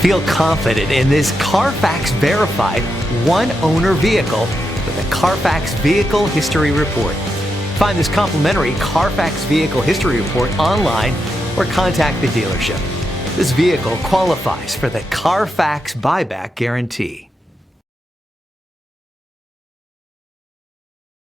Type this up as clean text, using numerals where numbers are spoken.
Feel confident in this Carfax verified one-owner vehicle with a Carfax Vehicle History Report. Find this complimentary Carfax Vehicle History Report online or contact the dealership. This vehicle qualifies for the Carfax Buyback Guarantee.